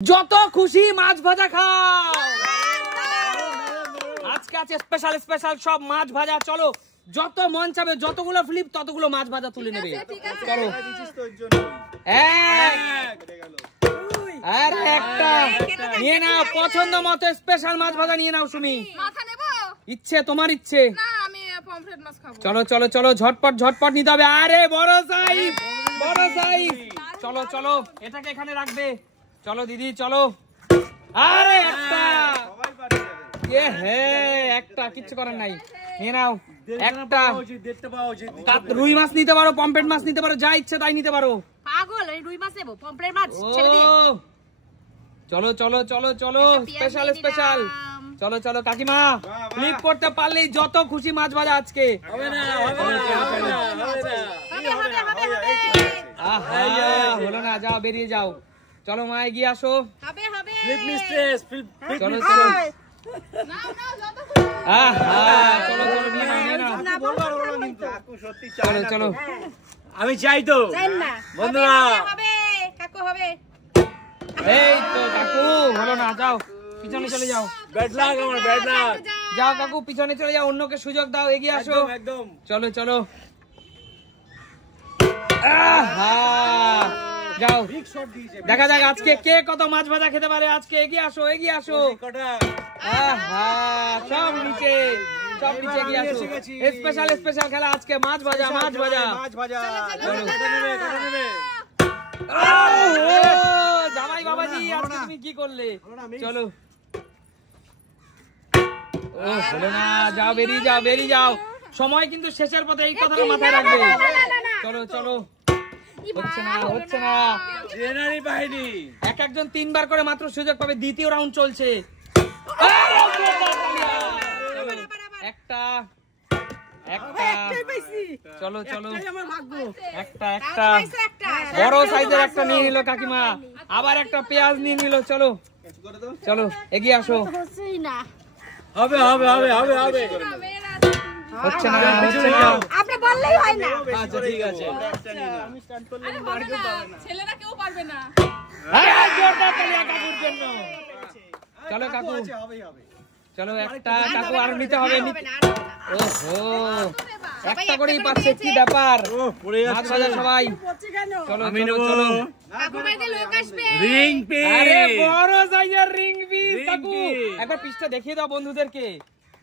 যত খুশি মাছ ভাজা খাও। আজকে আছে স্পেশাল স্পেশাল সব মাছ ভাজা। চলো যত মন চাবে যতগুলো ফ্লিপ ততগুলো মাছ ভাজা তুলে নেবে। চলো আরে একটা নিয়ে নাও, পছন্দ মতো স্পেশাল মাছ ভাজা নিয়ে নাও। সুমি ইচ্ছে তোমার ইচ্ছে। চলো চলো চলো ঝটপট ঝটপট নিতে হবে। আরে বড় সাইজ বড় সাইজ। চলো চলো এটাকে এখানে রাখবে। চলো দিদি চলো। আরে একটা একটা কিচ্ছু করার নাই, নিয়ে নাও একটা। রুই মাছ নিতে পারো, পমফ্রেট মাছ নিতে পারো, যা ইচ্ছে তাই নিতে পারো। পাগল রুই মাছ নেবো, পমফ্রেট মাছ ছেড়ে দিয়ে। চলো চলো চলো চলো স্পেশাল স্পেশাল। চলো চলো কাকিমা ফ্লিপ করতে পারলেই যত খুশি মাছ ভাজা আজকে। হলো না, যাও বেরিয়ে যাও। চলো মা এগিয়ে আসো। চলো চলো চলো চলো। আমি চাই তো বন্ধুরা। এই তো কাকু হলো না, যাও পিছনে চলে যাও। ব্যাড লাক আমার, ব্যাড লাক। যাও কাকু পিছনে চলে যাও, অন্যকে সুযোগ দাও, এগিয়ে আসো। একদম চলো চলো যাও। দেখা যাক আজকে কে কত মাছ ভাজা খেতে পারে আজকে। এগিয়ে আসো এগিয়ে আসো। সব নিচে সব নিচে এগিয়ে আসো। স্পেশাল স্পেশাল খেলা আজকে, মাছ ভাজা মাছ ভাজা। জামাই বাবাজি আজকে তুমি কি করলে? চলো ও হলো না, যাও বেরিয়ে যাও বেরিয়ে যাও। সময় কিন্তু শেষের পথে, এই কথাটা মাথায় রাখবে। চলো চলো হচ্ছে না হচ্ছে না। এক একজন তিনবার করে মাত্র সুযোগ পাবে, দ্বিতীয় রাউন্ড চলছে। একটা একটা চলো চলো একটা একটা বড় সাইজের একটা নিয়ে নিল কাকিমা, আবার একটা পেঁয়াজ নিয়ে নিল। চলো চলো এগিয়ে আসো। হবে হবে হবে হবে হবে। হচ্ছে না হচ্ছে না। আপনি বললেই হয় না। আচ্ছা ঠিক আছে। ছেলেরা কেউ পারবে না। জোরদার তালিয়া কাকুর জন্য। চলো কাকু চলো একটা কাকু আর নিতে হবে। ওহো একটা করেই পাচ্ছে, কি ব্যাপার? মাছ ভাজা সবাই। চলো আমি চলো নেব চলো। কাকু বাইরে লোক আসবে। Ring piece. আরে বড় সাইজের রিং পিস কাকু, একবার পিসটা দেখিয়ে দাও বন্ধুদেরকে।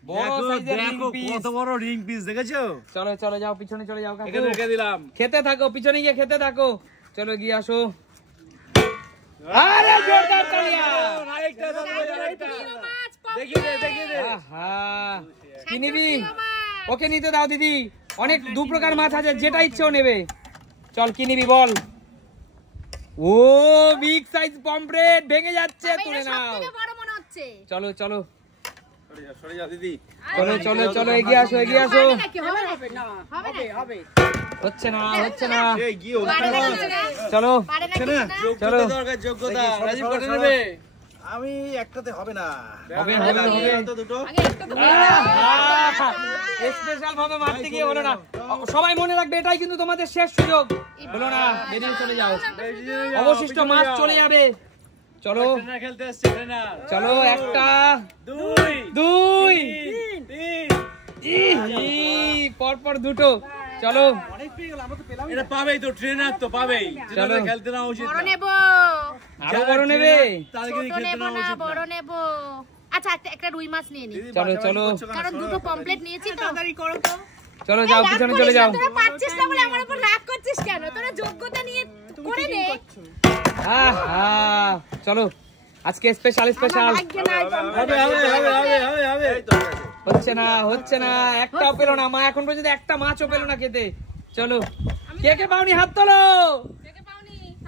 বড় সাইজের রিং পিস, কত বড় রিং পিস দেখেছো? চলো চলো যাও পিছনে চলে যাও কাকু। এখানে রেখে দিলাম। খেতে থাকো, পিছনে গিয়ে খেতে থাকো। চলো গিয়ে আসো। আরে জোরদার তালিয়া। আরেকটা দাও, আরেকটা। দেখিয়ে দে দেখিয়ে দে। আহা কি নিবি? ওকে নিতে দাও দিদি, অনেক দু প্রকার মাছ আছে, যেটা ইচ্ছেও নেবে। চল কি নিবি বল। ও বিগ সাইজ পমফ্রেট ভেঙে যাচ্ছে, তুলে নাও। বড় মনে হচ্ছে। চলো চলো সরে যা দিদি। চলো চলো চলো এগিয়ে আসো এগিয়ে আসো। হবে না হবে হবে। হচ্ছে না হচ্ছে না। এই গিয়ে চলো চলো দরকার যোগ্যতা। রাজীব কত নেবে? আমি একটাতে হবে না। হবে হবে হবে। তো দুটো। স্পেশাল ভাবে মারতে গিয়ে হলো না। সবাই মনে রাখবে এটাই কিন্তু তোমাদের শেষ সুযোগ। হলো না, বেরিয়ে চলে যাও, অবশিষ্ট মাছ চলে যাবে। চলো খেলতে আসছে না। চলো একটা দুই দুই তিন। পরপর দুটো। চলো এটা পাবেই তো, ট্রেনার তো পাবেই। চলো খেলতে না উচিত বড় না। নেব। আরো বড় নেবে। তাদেরকে ছোট খেলতে নেব না না, উচিত বড় না। নেব। আচ্ছা একটা রুই মাছ নিয়ে নি, চলো চলো কারণ দুটো পমফ্রেট নিয়েছি তো। তাড়াতাড়ি করো তো। চলো যাও পিছনে চলে যাও। তোরা পাচ্ছিস না বলে আমার উপর রাগ করছিস কেন? তোরা যোগ্যতা নিয়ে করে নে। চলো আজকে স্পেশাল স্পেশাল। হবে হবে হবে হবে হবে হবে। হচ্ছে না হচ্ছে না, একটাও পেলো না মা, এখন পর্যন্ত একটা মাছও পেলো না খেতে। চলো কে কে পাওনি হাত তোলো।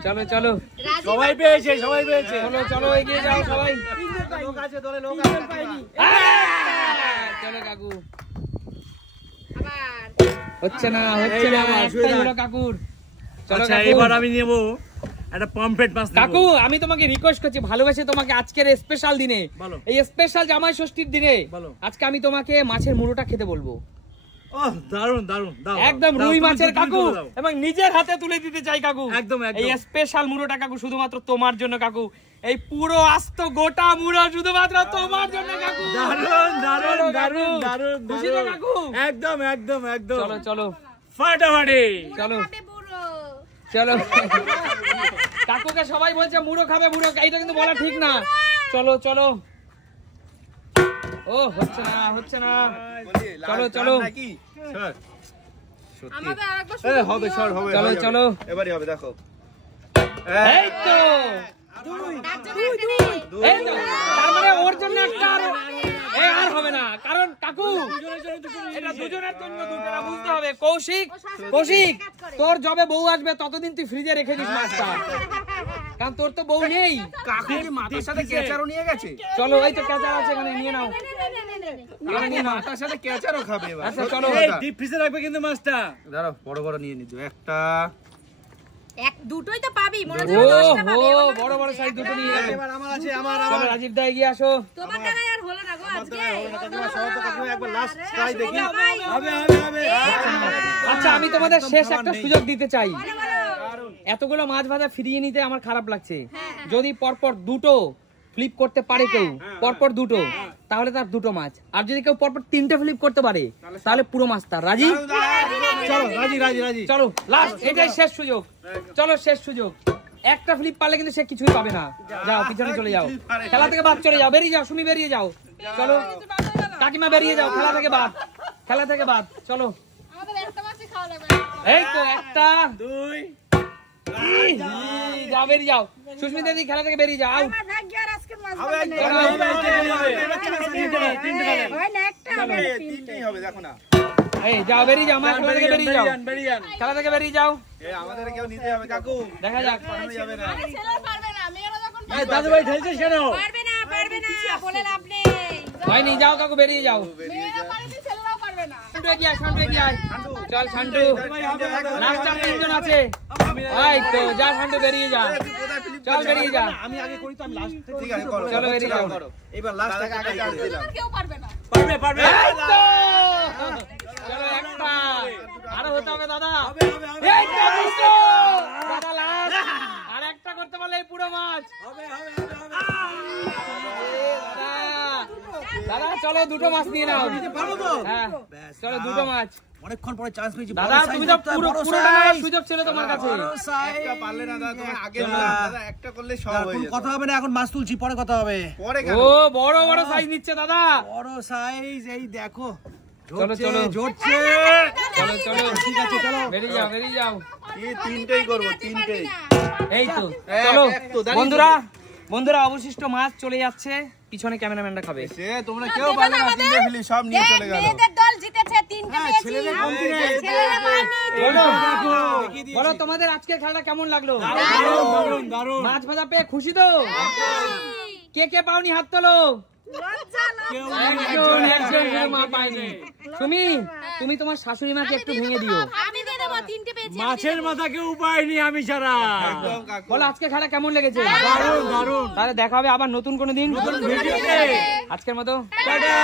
চলো চলো সবাই পেয়েছে সবাই পেয়েছে। চলো চলো এগিয়ে যাও সবাই। লোক আছে দলে, লোক আছে। চলো কাকু। আবার হচ্ছে না হচ্ছে না, একটাই হলো কাকুর। চলো আচ্ছা কাকু। এবার আমি নেব একটা পমফ্রেট মাছ নেব। কাকু আমি তোমাকে রিকোয়েস্ট করছি, ভালোবেসে তোমাকে আজকের স্পেশাল দিনে, বলো। এই স্পেশাল জামাই ষষ্ঠীর দিনে বলো। আজকে আমি তোমাকে মাছের মুড়োটা খেতে বলবো। ওহ দারুন দারুন। দাও একদম দাও, রুই তুমি মাছের তুমি কাকু, দাও। এবং নিজের হাতে তুলে দিতে চাই কাকু। একদম, একদম। এই স্পেশাল মুড়োটা কাকু শুধুমাত্র তোমার জন্য কাকু। এই পুরো আস্ত গোটা মুড়ো শুধুমাত্র তোমার জন্য কাকু। দারুণ দারুণ দারুণ দারুণ খুশি তো কাকু? একদম একদম একদম। চলো চলো ফাটাফাটি। চলো চলো কাকুকে সবাই বলছে মুড়ো খাবে মুড়ো, এইটা কিন্তু বলা ঠিক না। চলো চলো। ও হচ্ছে না হচ্ছে না। চলো চলো নাকি স্যার সত্যি আমাদের আরেকবার এ হবে স্যার হবে। চলো চলো। এবারে হবে দেখো। এই তো এই তো, তার মানে ওর জন্য একটা আর হবে না, কারণ কাকু এটা দুজনের জন্য দুটোটা বুঝতে হবে। কৌশিক কৌশিক তোর যবে বউ আসবে ততদিন তুই ফ্রিজে রেখে দিস মাছটা, কারণ তোর তো বউ নেই। কাকু কি মাথার সাথে কেচারও নিয়ে গেছে? চলো এই তো ক্যাচার আছে এখানে, নিয়ে নাও। মাথার সাথে কেচারও খাবে এবার। আচ্ছা চলো। এই ডিপ ফ্রিজে রাখবে কিন্তু মাছটা। দাঁড়াও বড় বড় নিয়ে নিও। একটা এক দুটোই তো পাবি, মনে ও হচ্ছে 10টা পাবি। হো বড় বড় সাইজ দুটো নিয়ে গেছে। এবার আমার আছে আমার চলো রাজীব দা এগিয়ে আসো। তোমার দ্বারাই আর হলো না গো আজকে। একবার লাস্ট ট্রাই দেখি। হবে হবে হবে হবে। আচ্ছা আমি তোমাদের শেষ একটা সুযোগ দিতে চাই। এতগুলো মাছ ভাজা ফিরিয়ে নিতে আমার খারাপ লাগছে। যদি পরপর দুটো ফ্লিপ করতে পারে কেউ, পরপর দুটো, তাহলে তার দুটো মাছ। আর যদি কেউ পরপর তিনটে ফ্লিপ করতে পারে তাহলে পুরো মাছ তার। রাজি? চলো রাজি রাজি রাজি। চলো লাস্ট, এটাই শেষ সুযোগ। চলো শেষ সুযোগ। একটা ফ্লিপ পারলে কিন্তু সে কিছুই পাবে না। যাও পিছনে চলে যাও, খেলা থেকে বাদ চলে যাও, বেরিয়ে যাও, সুমি বেরিয়ে যাও। চলো কাকিমা বেরিয়ে যাও, খেলা থেকে বাদ, খেলা থেকে বাদ। চলো আমাদের একটা মাছই খাওয়া লাগবে। এই তো একটা দুই যাও, বেরিয়ে যাও। সুস্মিতা দি খেলা থেকে বেরিয়ে যাও। আমার ভাগ্য আর আজকে মাছ হবে পাবে না। হয় না একটা হবে তিনটেই হবে দেখো না। এই যাও, বেরিয়ে যাও, মা খেলা থেকে বেরিয়ে যাও, বেরিয়ান। খেলা থেকে বেরিয়ে যাও। এ আমাদের কেউ নিতে হবে কাকু। দেখা যাক। পাঠানো যাবে না। আরে ছেলেরা পারবে না, মেয়েরা যখন এই দাদু ভাই ঠেলছিস কেন? পারবে না বলে লাভ নেই। হয়নি, যাও কাকু বেরিয়ে যাও। মেয়েরা পারেনি, ছেলেরাও পারবে না। শান্টু এগিয়ে আয়, শান্টু এগিয়ে আয়। চল শান্টু, লাস্ট আর তিনজন আছে। এই তো যা শান্টু বেরিয়ে যা, চল বেরিয়ে যা। আমি আগে করি তো, আমি লাস্ট। ঠিক আছে করো। চলো বেরিয়ে যাও। এবার লাস্ট আগে আগে করে দিলাম। কেউ পারবে না। পারবে পারবে। এই তো! চলো একটা আরো হতে হবে দাদা। এই তো বুঝছো? দাদা লাস্ট আর একটা করতে পারলে এই পুরো মাছ। হবে হবে হবে হবে। দাদা দাদা চলো দুটো মাছ নিয়ে নাও। পারো তো? হ্যাঁ চলো দুটো মাছ। অনেকক্ষণ পরে চান্স পেয়েছি। দাদা তুমি তো পুরো পুরোটা নেওয়ার সুযোগ ছিল তোমার কাছে। একটা পারলে না দাদা, তুমি আগে দাদা একটা করলে সব হয়ে যেত। কথা হবে না, এখন মাছ তুলছি, পরে কথা হবে। পরে কেন? ও বড় বড় সাইজ নিচ্ছে দাদা। বড় সাইজ এই দেখো। চলো চলো জড়ছে। চলো চলো ঠিক আছে চলো। বেরিয়ে যাও বেরিয়ে যাও। এই তিনটেই করব, তিনটেই। এই তো এক, চলো এক তো, দাঁড়িয়ে বন্ধুরা, বন্ধুরা অবশিষ্ট মাছ চলে যাচ্ছে, পিছনে ক্যামেরাম্যানরা খাবে। সে তোমরা কেউ পারলে না, তিনটে ফিলি সব নিয়ে চলে গেল। মেয়েদের দল জিতেছে, তিনটে পেয়েছি। ছেলেদের কমতি নেই। ছেলেরা পারেনি। বলো দেখি বলো তোমাদের আজকের খেলাটা কেমন লাগলো? দারুণ দারুণ। মাছ ভাজা পেয়ে খুশি তো? কে কে পাওনি হাত তোলো। লজ্জা একজন শুধু মা পায়নি। সুমি তুমি তোমার শাশুড়ি মাকে একটু ভেঙে দিও। আমি দিয়ে দেবো, তিনটে পেয়েছি। মাছের মাথা কেউ উপায় নেই আমি ছাড়া। একদম কাকু। বলো আজকে খেলা কেমন লেগেছে? দারুণ দারুণ। তাহলে দেখা হবে আবার নতুন কোনো দিন। ভিডিওতে। আজকের মতো টাটা।